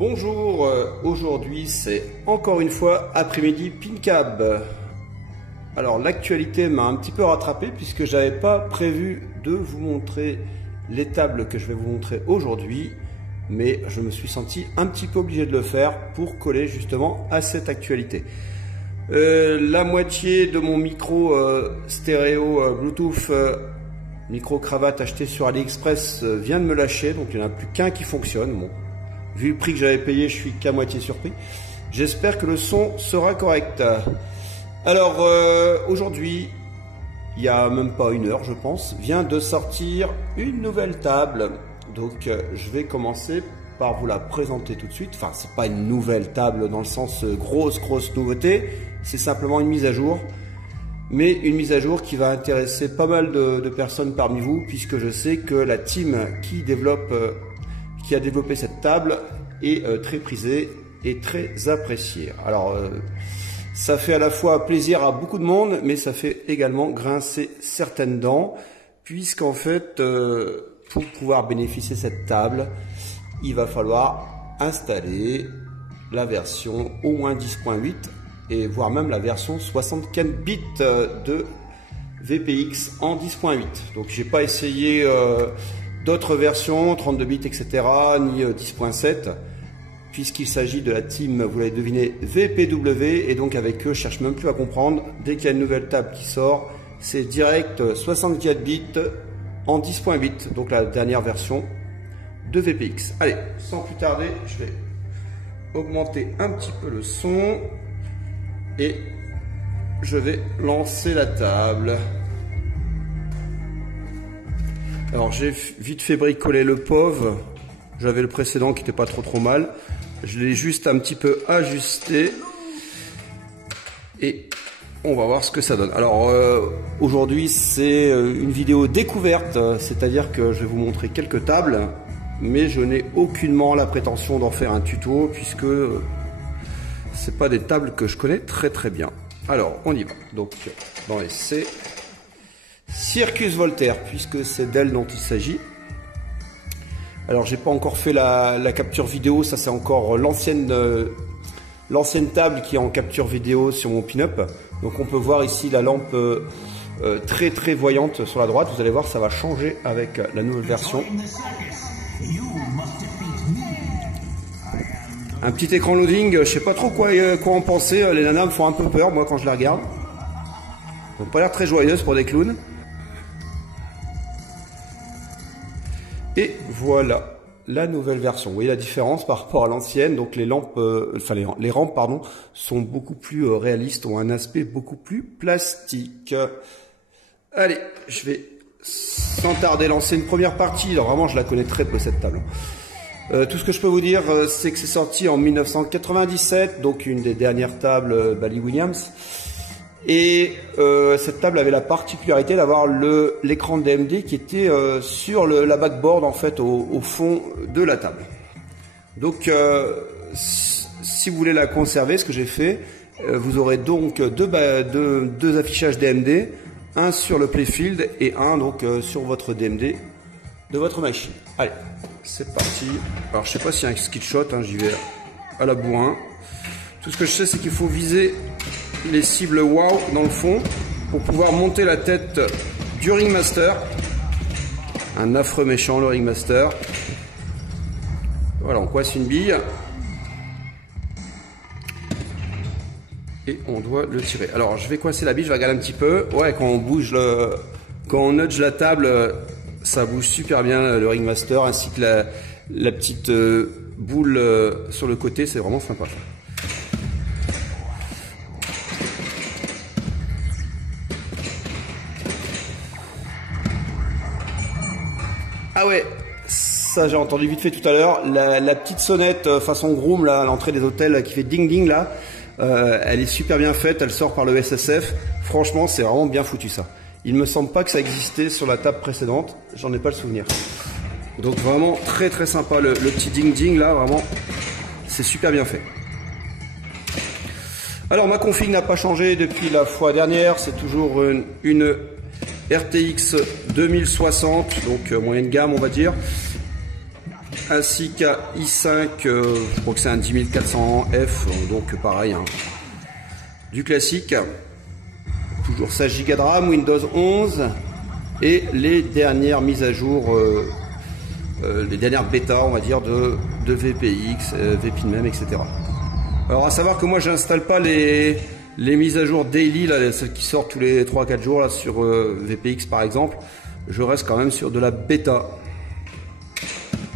Bonjour, aujourd'hui c'est encore une fois après-midi PinCab. Alors l'actualité m'a un petit peu rattrapé puisque j'avais pas prévu de vous montrer les tables que je vais vous montrer aujourd'hui, mais je me suis senti un petit peu obligé de le faire pour coller justement à cette actualité. La moitié de mon micro stéréo Bluetooth micro cravate acheté sur AliExpress vient de me lâcher, donc il n'y en a plus qu'un qui fonctionne. Bon, vu le prix que j'avais payé, je suis qu'à moitié surpris. J'espère que le son sera correct. Alors aujourd'hui, il y a même pas une heure je pense, vient de sortir une nouvelle table. Donc je vais commencer par vous la présenter tout de suite. Enfin, c'est pas une nouvelle table dans le sens grosse nouveauté, c'est simplement une mise à jour. Mais une mise à jour qui va intéresser pas mal de personnes parmi vous, puisque je sais que la team qui a développé cette table est très prisée et très appréciée. Alors ça fait à la fois plaisir à beaucoup de monde, mais ça fait également grincer certaines dents, puisqu'en fait pour pouvoir bénéficier de cette table, il va falloir installer la version au moins 10.8 et voire même la version 64 bits de VPX en 10.8. Donc j'ai pas essayé d'autres versions, 32 bits, etc., ni 10.7, puisqu'il s'agit de la team, vous l'avez deviné, VPW, et donc avec eux, je cherche même plus à comprendre. Dès qu'il y a une nouvelle table qui sort, c'est direct 64 bits en 10.8, donc la dernière version de VPX. Allez, sans plus tarder, je vais augmenter un petit peu le son et je vais lancer la table. Alors j'ai vite fait bricoler le POV. J'avais le précédent qui n'était pas trop mal. Je l'ai juste un petit peu ajusté et on va voir ce que ça donne. Alors aujourd'hui c'est une vidéo découverte, c'est-à-dire que je vais vous montrer quelques tables, mais je n'ai aucunement la prétention d'en faire un tuto puisque c'est pas des tables que je connais très bien. Alors on y va. Donc dans les C, Circus Voltaire, puisque c'est d'elle dont il s'agit. Alors j'ai pas encore fait la capture vidéo, ça c'est encore l'ancienne table qui est en capture vidéo sur mon pin-up. Donc on peut voir ici la lampe très voyante sur la droite. Vous allez voir, ça va changer avec la nouvelle version. Un petit écran loading, je sais pas trop quoi en penser. Les nanas me font un peu peur moi quand je les regarde. Elles n'ont pas l'air très joyeuses pour des clowns. Et voilà la nouvelle version. Vous voyez la différence par rapport à l'ancienne. Donc les lampes, les rampes pardon, sont beaucoup plus réalistes, ont un aspect beaucoup plus plastique. Allez, je vais sans tarder lancer une première partie. Alors vraiment, je la connais très peu cette table. Tout ce que je peux vous dire, c'est que c'est sorti en 1997, donc une des dernières tables Bally Williams. Et cette table avait la particularité d'avoir l'écran DMD qui était sur la backboard en fait au fond de la table. Donc si vous voulez la conserver, ce que j'ai fait, vous aurez donc deux affichages DMD, un sur le playfield et un donc sur votre DMD de votre machine. Allez, c'est parti. Alors je sais pas s'il y a un skill shot, hein, j'y vais à la bourrin. Tout ce que je sais, c'est qu'il faut viser les cibles wow dans le fond pour pouvoir monter la tête du Ringmaster. Un affreux méchant le Ringmaster. Voilà, on coince une bille et on doit le tirer. Alors je vais coincer la bille, je vais regarder un petit peu. Ouais, quand on nudge la table, ça bouge super bien le Ringmaster, ainsi que la petite boule sur le côté, c'est vraiment sympa. Ah ouais, ça j'ai entendu vite fait tout à l'heure, la petite sonnette façon groom là, à l'entrée des hôtels qui fait ding ding là, elle est super bien faite, elle sort par le SSF, franchement c'est vraiment bien foutu ça. Il me semble pas que ça existait sur la table précédente, j'en ai pas le souvenir. Donc vraiment très sympa le petit ding ding là, vraiment c'est super bien fait. Alors ma config n'a pas changé depuis la fois dernière, c'est toujours une RTX 2060, donc moyenne gamme on va dire. un Sika i5, je crois que c'est un 10400F, donc pareil, hein, du classique. Toujours 16 Go de RAM, Windows 11 et les dernières mises à jour, les dernières bêtas, on va dire, de VPX, VPinMem, etc. Alors à savoir que moi j'installe pas les mises à jour daily, là, celles qui sortent tous les 3-4 jours là, sur VPX par exemple. Je reste quand même sur de la bêta.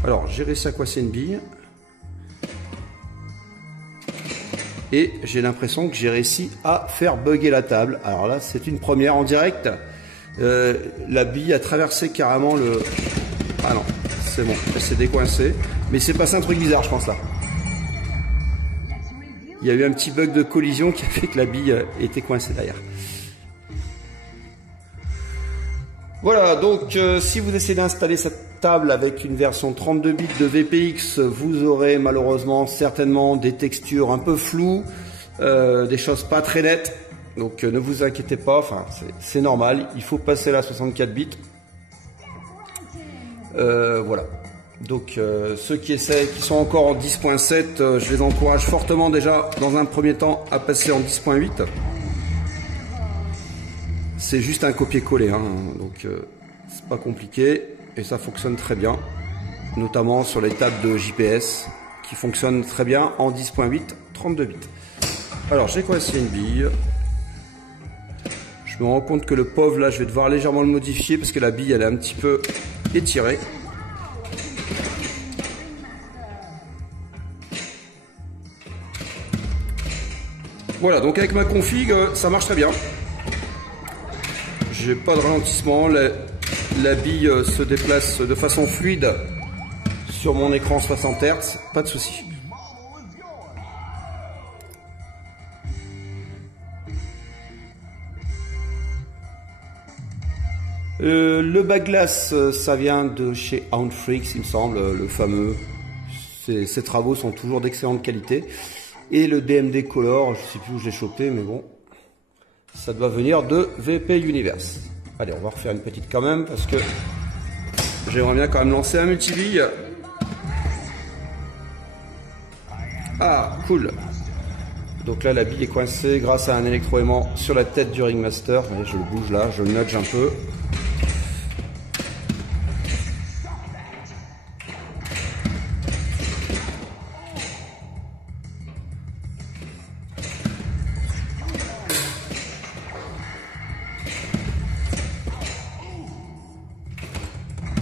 Alors j'ai réussi à coincer une bille. Et j'ai l'impression que j'ai réussi à faire bugger la table. Alors là c'est une première en direct. La bille a traversé carrément le... Ah non, c'est bon, elle s'est décoincée. Mais c'est passé un truc bizarre je pense là. Il y a eu un petit bug de collision qui a fait que la bille était coincée derrière. Voilà, donc si vous essayez d'installer cette table avec une version 32 bits de VPX, vous aurez malheureusement certainement des textures un peu floues, des choses pas très nettes. Donc ne vous inquiétez pas, enfin, c'est normal, il faut passer la 64 bits. Voilà. Donc ceux qui sont encore en 10.7, je les encourage fortement déjà dans un premier temps à passer en 10.8. C'est juste un copier-coller, hein, donc c'est pas compliqué et ça fonctionne très bien, notamment sur les tables de JPS qui fonctionnent très bien en 10.8, 32 bits. Alors j'ai coincé une bille. Je me rends compte que le POV là, je vais devoir légèrement le modifier parce que la bille elle est un petit peu étirée. Voilà, donc avec ma config, ça marche très bien. J'ai pas de ralentissement, la bille se déplace de façon fluide sur mon écran 60 Hz, pas de souci. Le backglass, ça vient de chez Houndfreaks, il me semble, le fameux. Ces travaux sont toujours d'excellente qualité. Et le DMD Color, je sais plus où je l'ai chopé, mais bon, ça doit venir de VP Universe. Allez, on va refaire une petite quand même, parce que j'aimerais bien quand même lancer un multibille. Ah, cool. Donc là, la bille est coincée grâce à un électroaimant sur la tête du Ringmaster. Et je le bouge là, je le nudge un peu.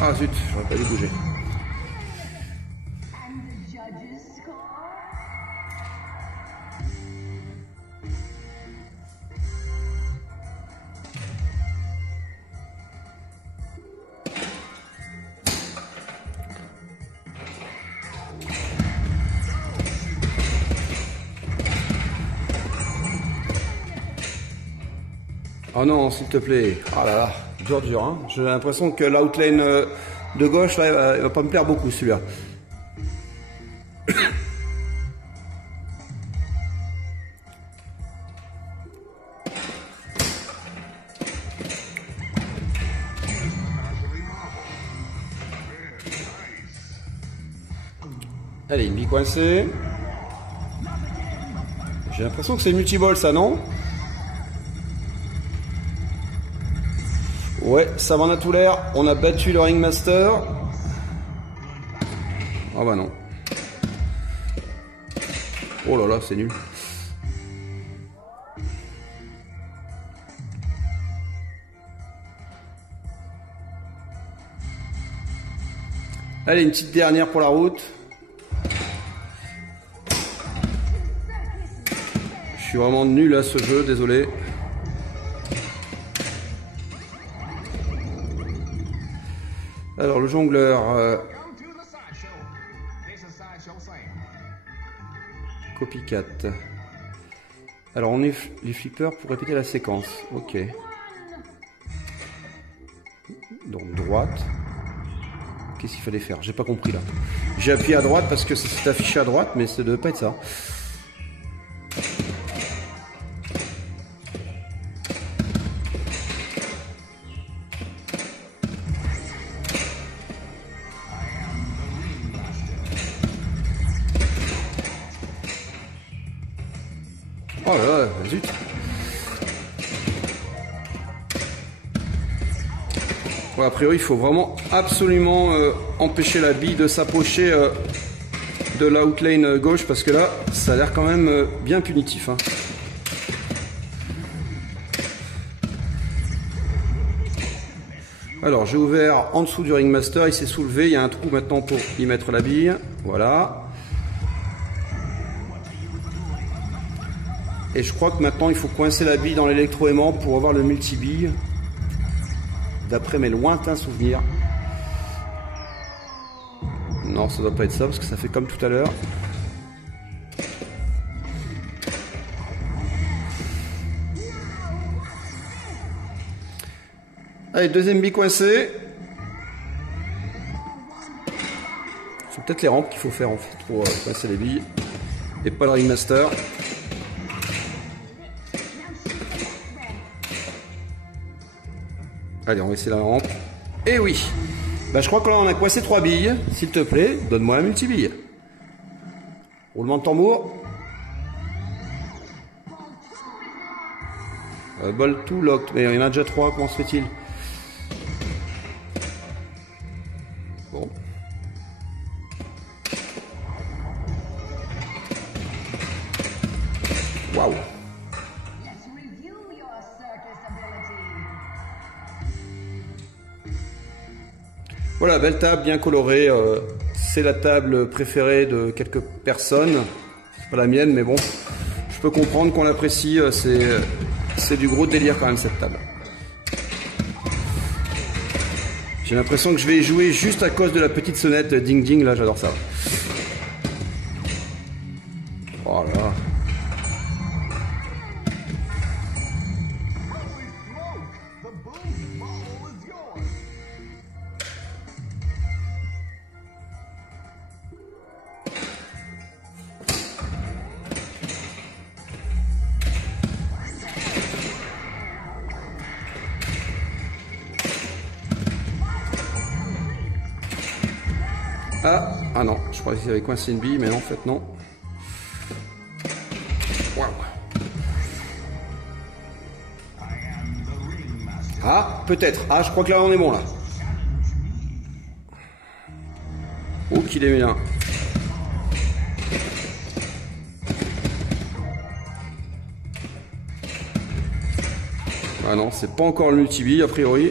Ah zut, j'aurais pas dû bouger. Oh non, s'il te plaît. Ah là là, dur, hein. J'ai l'impression que l'outline de gauche, là, il va pas me plaire beaucoup, celui-là. Allez, une bille coincée. J'ai l'impression que c'est multiball, ça, non? Ouais, ça m'en a tout l'air. On a battu le Ringmaster. Ah bah non. Oh là là, c'est nul. Allez, une petite dernière pour la route. Je suis vraiment nul à ce jeu, désolé. Alors le jongleur, copycat. Alors on est les flippers pour répéter la séquence. Ok. Donc droite. Qu'est-ce qu'il fallait faire? J'ai pas compris là. J'ai appuyé à droite parce que c'est affiché à droite, mais ça devait pas être ça. Oh là là, zut. Ouais, a priori, il faut vraiment absolument empêcher la bille de s'approcher de la outlane gauche, parce que là, ça a l'air quand même bien punitif. Hein. Alors, j'ai ouvert en dessous du Ringmaster, il s'est soulevé, il y a un trou maintenant pour y mettre la bille. Voilà. Et je crois que maintenant, il faut coincer la bille dans l'électroaimant pour avoir le multi-bille. D'après mes lointains souvenirs. Non, ça doit pas être ça, parce que ça fait comme tout à l'heure. Allez, deuxième bille coincée. C'est peut-être les rampes qu'il faut faire en fait pour coincer les billes. Et pas le Ringmaster. Allez, on va essayer la rampe. Et oui. Bah, je crois que là on a coincé 3 billes. S'il te plaît, donne-moi un multi-bille. Roulement de tambour. Ball to locked. Mais il y en a déjà 3, comment se fait-il? Bon. Waouh. Voilà, belle table, bien colorée. C'est la table préférée de quelques personnes. C'est pas la mienne, mais bon, je peux comprendre qu'on l'apprécie. C'est du gros délire quand même cette table. J'ai l'impression que je vais y jouer juste à cause de la petite sonnette ding ding. Là, j'adore ça. Oh là là. Ah non, je croyais qu'il avait coincé une bille, mais non, en fait non. Waouh. Ah, peut-être. Ah, je crois que là on est bon là. Oh, qu'il est bien. Ah non, c'est pas encore le multi-bille a priori.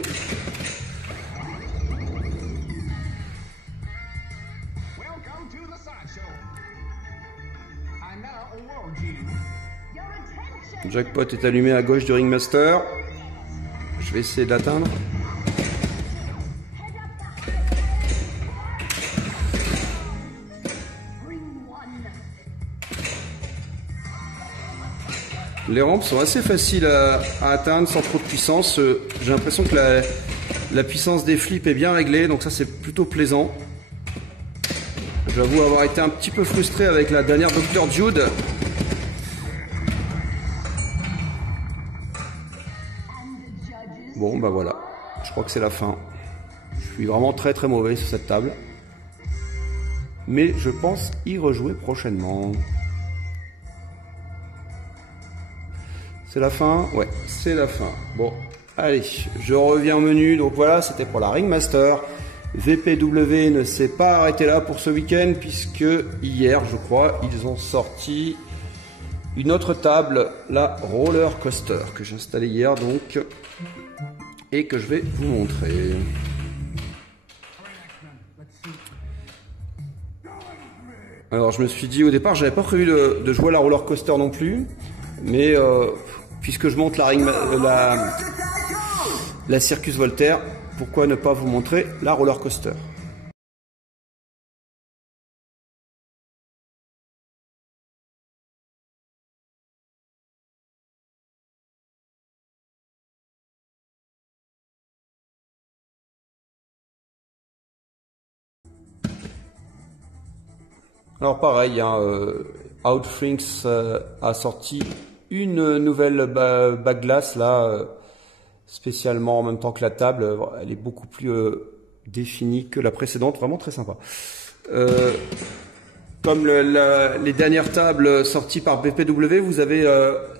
Jackpot est allumé à gauche du Ringmaster. Je vais essayer de l'atteindre. Les rampes sont assez faciles à atteindre sans trop de puissance. J'ai l'impression que la puissance des flips est bien réglée, donc ça c'est plutôt plaisant. J'avoue avoir été un petit peu frustré avec la dernière Dr. Jude. Bon bah voilà, je crois que c'est la fin. Je suis vraiment très très mauvais sur cette table. Mais je pense y rejouer prochainement. C'est la fin? Ouais, c'est la fin. Bon, allez, je reviens au menu. Donc voilà, c'était pour la Ringmaster. VPW ne s'est pas arrêté là pour ce week-end, puisque hier, je crois, ils ont sorti une autre table, la Roller Coaster, que j'ai installée hier donc, et que je vais vous montrer. Alors je me suis dit au départ, j'avais pas prévu de jouer à la Roller Coaster non plus, mais puisque je monte la Circus Voltaire, pourquoi ne pas vous montrer la Roller Coaster? Alors pareil, hein, Outfrinks a sorti une nouvelle bague glace là, spécialement en même temps que la table. Elle est beaucoup plus définie que la précédente, vraiment très sympa. Comme les dernières tables sorties par BPW, vous avez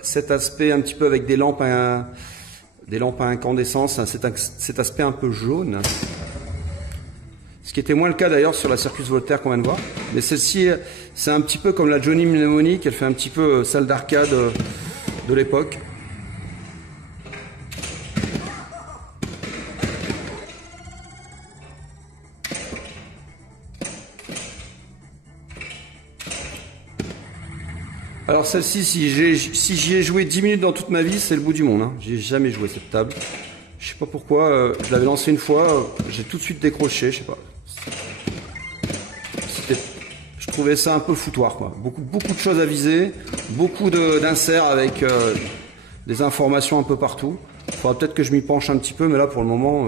cet aspect un petit peu avec des lampes à incandescence, hein, cet aspect un peu jaune. Ce qui était moins le cas d'ailleurs sur la Circus Voltaire qu'on vient de voir. Mais celle-ci, c'est un petit peu comme la Johnny Mnemonic, elle fait un petit peu salle d'arcade de l'époque. Alors celle-ci, si j'y ai joué 10 minutes dans toute ma vie, c'est le bout du monde. Hein. J'ai jamais joué cette table. Je sais pas pourquoi, je l'avais lancée une fois, j'ai tout de suite décroché, je sais pas. Je trouvais ça un peu foutoir, quoi. Beaucoup de choses à viser, beaucoup d'inserts avec des informations un peu partout. Il faudra peut-être que je m'y penche un petit peu, mais là pour le moment,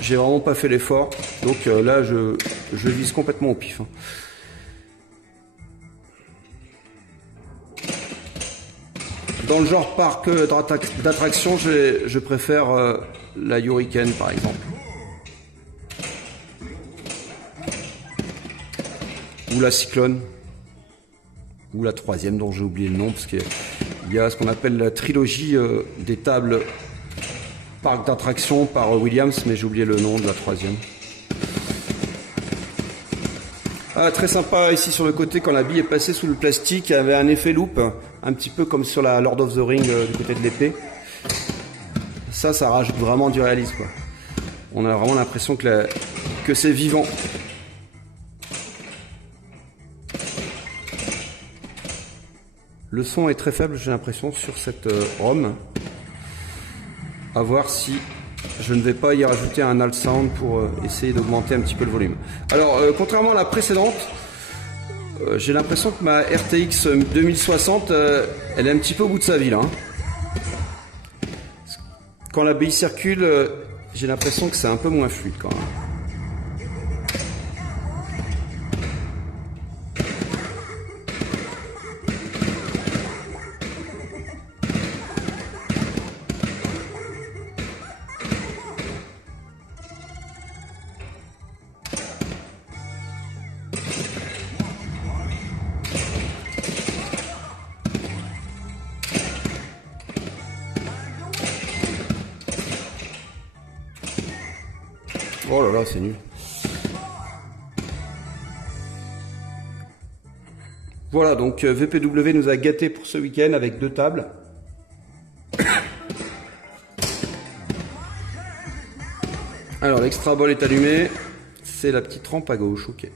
j'ai vraiment pas fait l'effort. Donc là, je vise complètement au pif. Hein. Dans le genre parc d'attraction, je préfère la Hurricane par exemple. Ou la Cyclone. Ou la troisième dont j'ai oublié le nom, parce qu'il y a ce qu'on appelle la trilogie des tables parc d'attraction par Williams, mais j'ai oublié le nom de la troisième. Ah, très sympa ici sur le côté, quand la bille est passée sous le plastique, il y avait un effet loop, un petit peu comme sur la Lord of the Ring du côté de l'épée. Ça rajoute vraiment du réalisme, quoi. On a vraiment l'impression que c'est vivant. Le son est très faible, j'ai l'impression, sur cette ROM. À voir si je ne vais pas y rajouter un alt sound pour essayer d'augmenter un petit peu le volume. Alors, contrairement à la précédente, j'ai l'impression que ma RTX 2060, elle est un petit peu au bout de sa vie là. Hein. Quand la bille circule, j'ai l'impression que c'est un peu moins fluide quand même. Oh là là, c'est nul. Voilà, donc VPW nous a gâtés pour ce week-end avec 2 tables. Alors, l'extra ball est allumé. C'est la petite rampe à gauche, ok.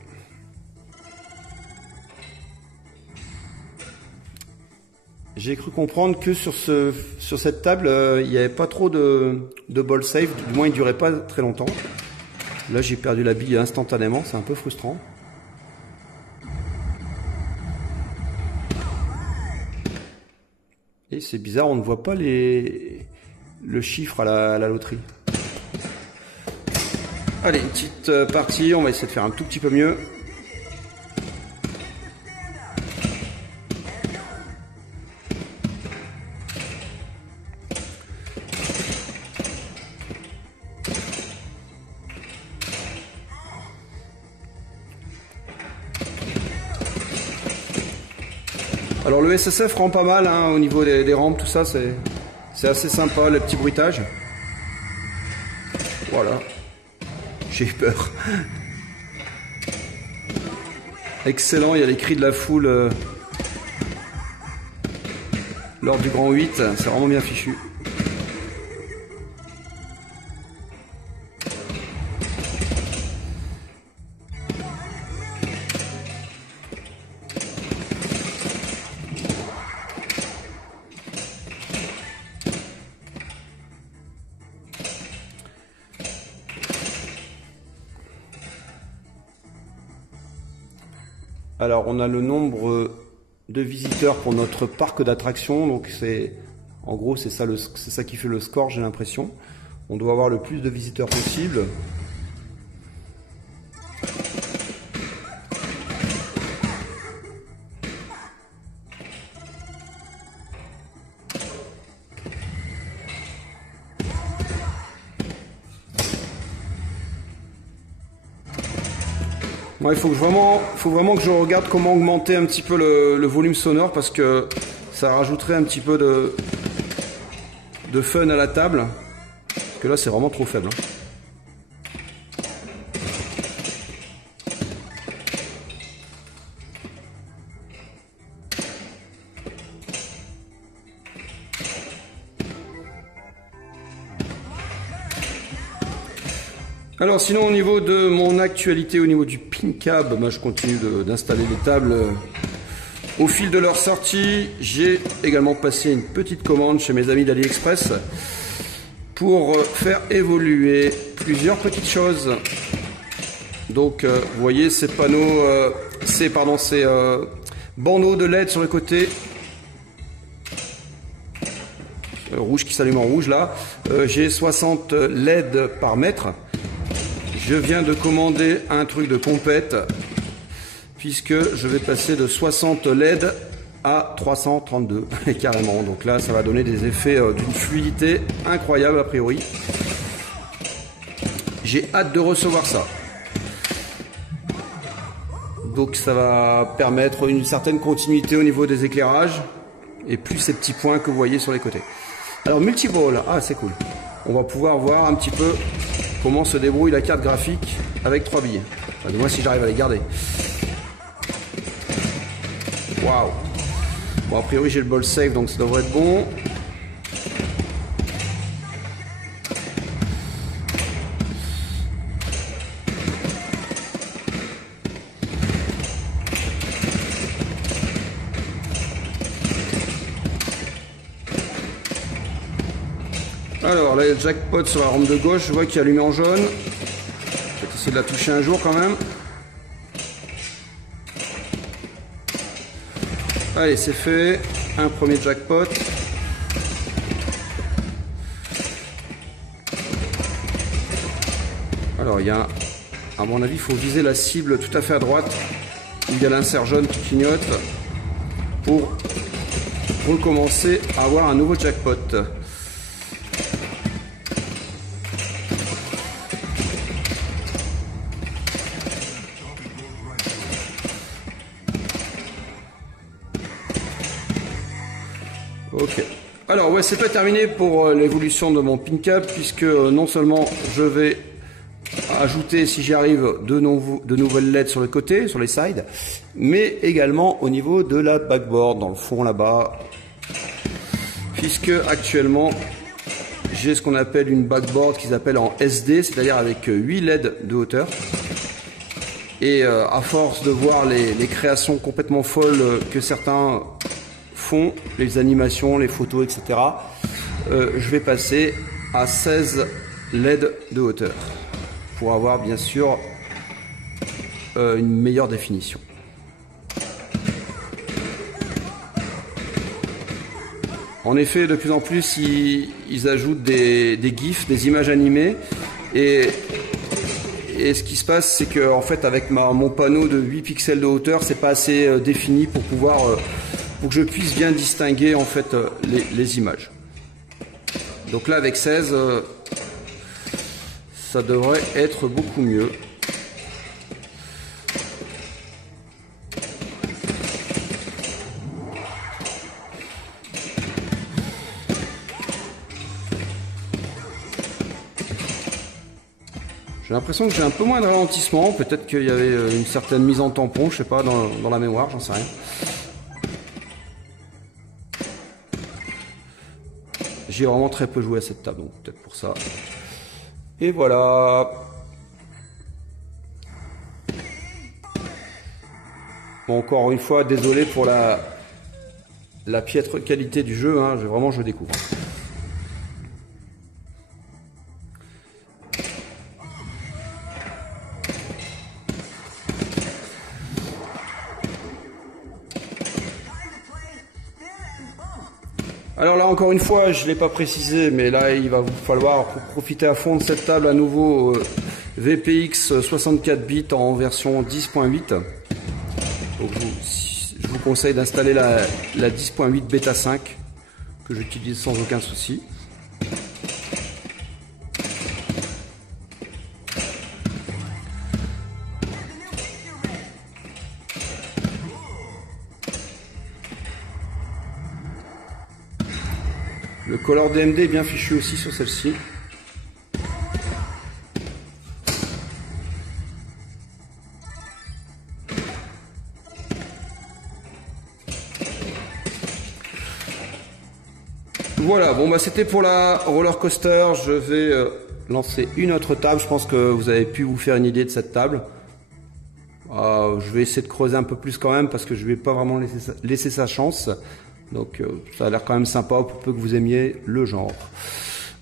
J'ai cru comprendre que sur cette table, il n'y avait pas trop de ball save, du moins il ne durait pas très longtemps. Là, j'ai perdu la bille instantanément, c'est un peu frustrant. Et c'est bizarre, on ne voit pas le chiffre à la loterie. Allez, une petite partie, on va essayer de faire un tout petit peu mieux. Alors le SSF rend pas mal hein, au niveau des rampes, tout ça, c'est assez sympa, le petit bruitage. Voilà. J'ai eu peur. Excellent, il y a les cris de la foule lors du Grand 8, c'est vraiment bien fichu. Alors on a le nombre de visiteurs pour notre parc d'attractions, donc c'est en gros c'est ça qui fait le score, j'ai l'impression. On doit avoir le plus de visiteurs possible. Ouais, faut vraiment que je regarde comment augmenter un petit peu le volume sonore parce que ça rajouterait un petit peu de fun à la table. Parce que là, c'est vraiment trop faible. Hein. Alors sinon au niveau de mon actualité, au niveau du pin cab, je continue d'installer les tables au fil de leur sortie. J'ai également passé une petite commande chez mes amis d'AliExpress pour faire évoluer plusieurs petites choses. Donc vous voyez ces panneaux, ces bandeaux de LED sur le côté. Rouge qui s'allume en rouge là. J'ai 60 LED par mètre. Je viens de commander un truc de compète puisque je vais passer de 60 LED à 332 carrément. Donc là, ça va donner des effets d'une fluidité incroyable a priori. J'ai hâte de recevoir ça. Donc ça va permettre une certaine continuité au niveau des éclairages et plus ces petits points que vous voyez sur les côtés. Alors multiball, ah c'est cool. On va pouvoir voir un petit peu comment se débrouille la carte graphique avec 3 billes. Enfin, dis-moi si j'arrive à les garder. Waouh. Bon, a priori j'ai le ball safe donc ça devrait être bon. Alors là il y a le jackpot sur la rampe de gauche, je vois qu'il est allumé en jaune. Je vais essayer de la toucher un jour quand même. Allez c'est fait, un premier jackpot. Alors il y a, à mon avis il faut viser la cible tout à fait à droite, où il y a l'insert jaune qui clignote, pour recommencer à avoir un nouveau jackpot. Ok. Alors ouais, c'est pas terminé pour l'évolution de mon pin cap puisque non seulement je vais ajouter, si j'y arrive, de nouvelles LED sur le côté, sur les sides, mais également au niveau de la backboard, dans le fond là-bas, puisque actuellement j'ai ce qu'on appelle une backboard qu'ils appellent en SD, c'est-à-dire avec 8 LED de hauteur. Et à force de voir les créations complètement folles que certains font, les animations, les photos, etc., je vais passer à 16 LED de hauteur pour avoir bien sûr une meilleure définition. En effet, de plus en plus, ils ajoutent des GIFs, des images animées, et ce qui se passe, c'est que en fait, avec mon panneau de 8 pixels de hauteur, c'est pas assez défini pour pouvoir pour que je puisse bien distinguer en fait les images. Donc là avec 16 ça devrait être beaucoup mieux. J'ai l'impression que j'ai un peu moins de ralentissement, peut-être qu'il y avait une certaine mise en tampon, je sais pas, dans la mémoire, j'en sais rien. J'ai vraiment très peu joué à cette table, donc peut-être pour ça. Et voilà. Bon, encore une fois, désolé pour la piètre qualité du jeu, hein, je découvre. Alors là encore une fois, je ne l'ai pas précisé, mais là il va vous falloir, pour profiter à fond de cette table, à nouveau VPX 64 bits en version 10.8. Donc je vous conseille d'installer la 10.8 bêta 5 que j'utilise sans aucun souci. Le color DMD est bien fichu aussi sur celle-ci. Voilà, bon bah c'était pour la roller coaster. Je vais lancer une autre table. Je pense que vous avez pu vous faire une idée de cette table. Je vais essayer de creuser un peu plus quand même parce que je vais pas vraiment laisser sa chance. Donc ça a l'air quand même sympa pour peu que vous aimiez le genre.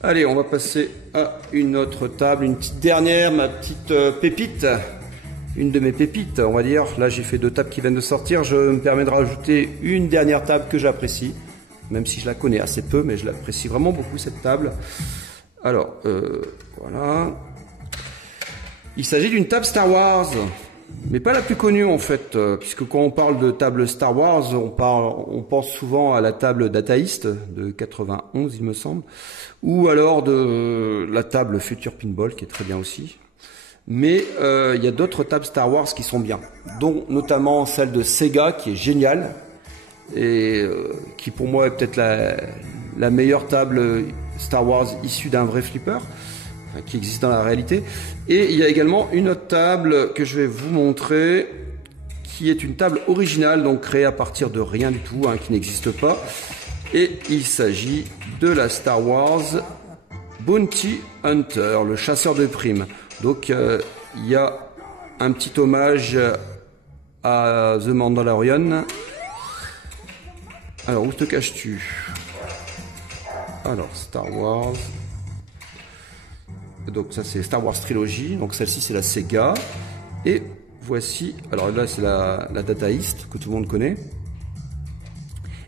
Allez, on va passer à une autre table, une petite dernière, ma petite pépite. Une de mes pépites, on va dire. Là j'ai fait 2 tables qui viennent de sortir. Je me permets de rajouter une dernière table que j'apprécie. Même si je la connais assez peu, mais je l'apprécie vraiment beaucoup cette table. Alors, voilà. Il s'agit d'une table Star Wars, mais pas la plus connue en fait, puisque quand on parle de table Star Wars, on pense souvent à la table Data East de 91, il me semble, ou alors de la table Future Pinball, qui est très bien aussi. Mais il y a d'autres tables Star Wars qui sont bien, dont notamment celle de Sega, qui est géniale, et qui pour moi est peut-être la meilleure table Star Wars issue d'un vrai flipper, enfin, qui existe dans la réalité. Et il y a également une autre table que je vais vous montrer, qui est une table originale, donc créée à partir de rien du tout, qui n'existe pas. Et il s'agit de la Star Wars Bounty Hunter, le chasseur de primes. Donc il y a un petit hommage à The Mandalorian. Alors, où te caches-tu? Alors, Star Wars. Donc, ça, c'est Star Wars Trilogy. Donc, celle-ci, c'est la Sega. Et voici, alors là, c'est la Data East, que tout le monde connaît.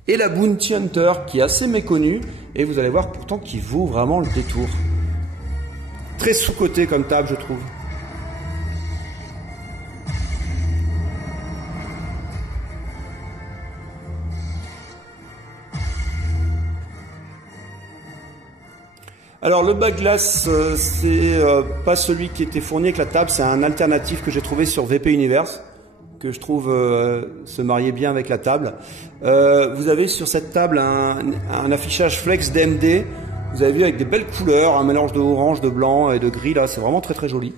Et la Bounty Hunter, qui est assez méconnue. Et vous allez voir pourtant qu'il vaut vraiment le détour. Très sous-coté comme table, je trouve. Alors le bac glace, c'est pas celui qui était fourni avec la table, c'est un alternatif que j'ai trouvé sur VP Universe, que je trouve se marier bien avec la table. Vous avez sur cette table un affichage Flex DMD, vous avez vu avec des belles couleurs, un mélange de orange, de blanc et de gris, là c'est vraiment très très joli.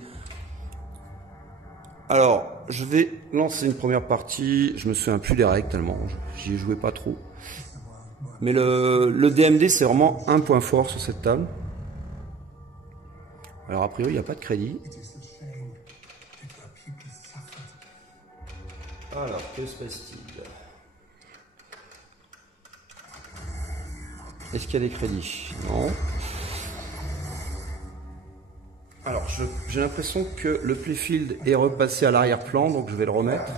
Alors je vais lancer une première partie, je me souviens plus des règles tellement, j'y ai joué pas trop. Mais le DMD c'est vraiment un point fort sur cette table. Alors a priori il n'y a pas de crédit. Alors que se passe-t-il? Est-ce qu'il y a des crédits? Non. Alors j'ai l'impression que le playfield est repassé à l'arrière-plan, donc je vais le remettre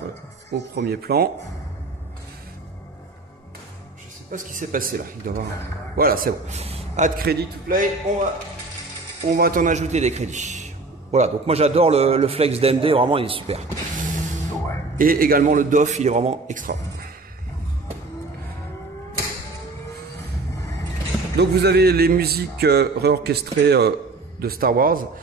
au premier plan. Je ne sais pas ce qui s'est passé là. Il doit avoir... Voilà, c'est bon. Add credit to play. On va t'en ajouter des crédits. Voilà, donc moi j'adore le Flex DMD, vraiment il est super. Et également le DOF, il est vraiment extra. Donc vous avez les musiques réorchestrées de Star Wars.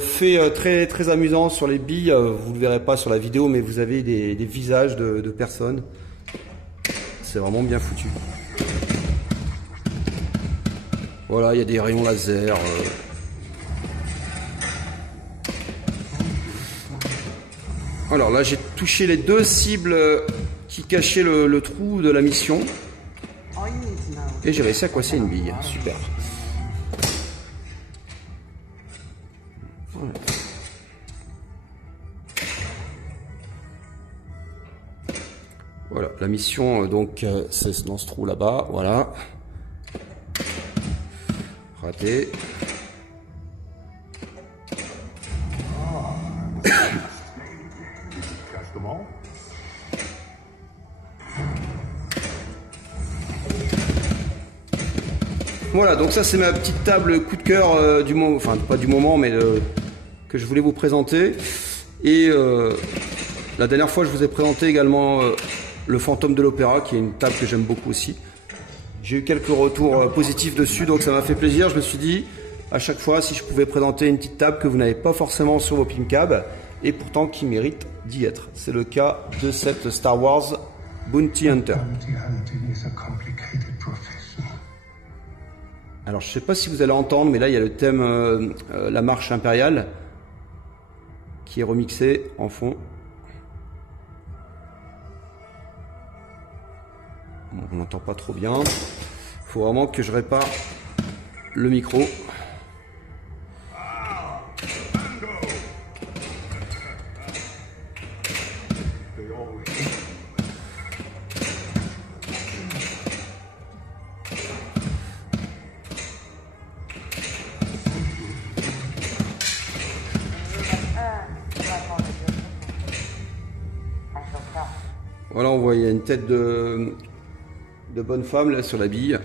Fait très, très amusant sur les billes, vous ne le verrez pas sur la vidéo, mais vous avez des visages de personnes. C'est vraiment bien foutu. Voilà, il y a des rayons laser. Alors là, j'ai touché les 2 cibles qui cachaient le trou de la mission. Et j'ai réussi à coincer une bille. Super. Voilà. Voilà, la mission, donc, c'est dans ce trou là-bas. Voilà. Raté. Voilà, donc ça c'est ma petite table coup de cœur du moment, enfin pas du moment, mais que je voulais vous présenter. Et la dernière fois je vous ai présenté également le Fantôme de l'Opéra, qui est une table que j'aime beaucoup aussi. J'ai eu quelques retours positifs dessus, donc ça m'a fait plaisir. Je me suis dit à chaque fois si je pouvais présenter une petite table que vous n'avez pas forcément sur vos PinCab, et pourtant qui mérite d'y être. C'est le cas de cette Star Wars Bounty Hunter. Alors je sais pas si vous allez entendre, mais là il y a le thème La Marche Impériale qui est remixé en fond. Bon, on n'entend pas trop bien. Il faut vraiment que je répare le micro. Voilà, on voit, il y a une tête de bonne femme là sur la bille.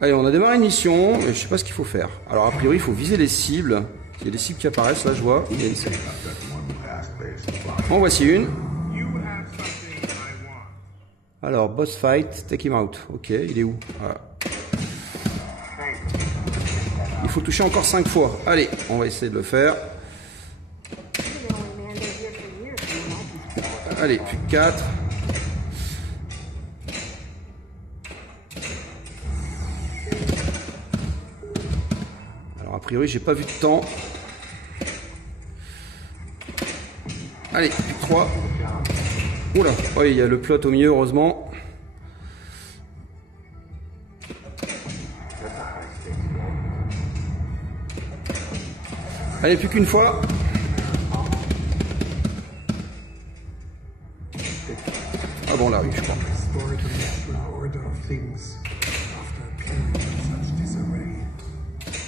Allez, on a démarré une mission, mais je sais pas ce qu'il faut faire. Alors a priori, il faut viser les cibles. Il y a des cibles qui apparaissent, là je vois. Il y a une cible. En voici une. Alors, boss fight, take him out. Ok, il est où? Voilà. Il faut toucher encore 5 fois. Allez, on va essayer de le faire. Allez, plus que 4. Alors, a priori, j'ai pas vu de temps. Allez, plus que 3. Oula, oui, il y a le plot au milieu, heureusement. Allez, plus qu'une fois. Ah bon, là, oui, je crois.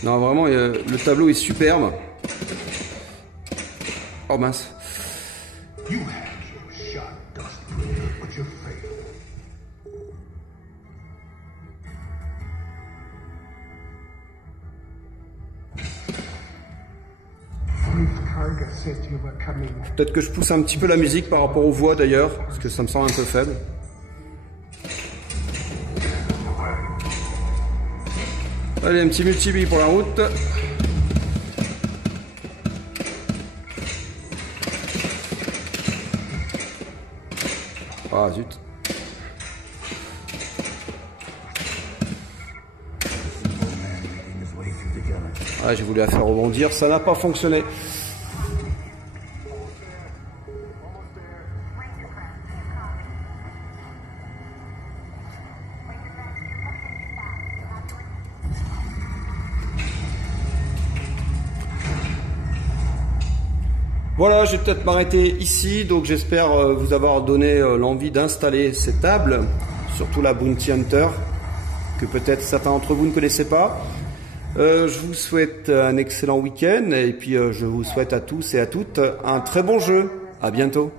Non, vraiment, le tableau est superbe. Oh mince. Peut-être que je pousse un petit peu la musique par rapport aux voix d'ailleurs, parce que ça me semble un peu faible. Allez, un petit multi-bille pour la route. Ah zut. Ah, j'ai voulu la faire rebondir, ça n'a pas fonctionné. Voilà, je vais peut-être m'arrêter ici, donc j'espère vous avoir donné l'envie d'installer ces tables, surtout la Bounty Hunter, que peut-être certains d'entre vous ne connaissaient pas. Je vous souhaite un excellent week-end, et puis je vous souhaite à tous et à toutes un très bon jeu. À bientôt.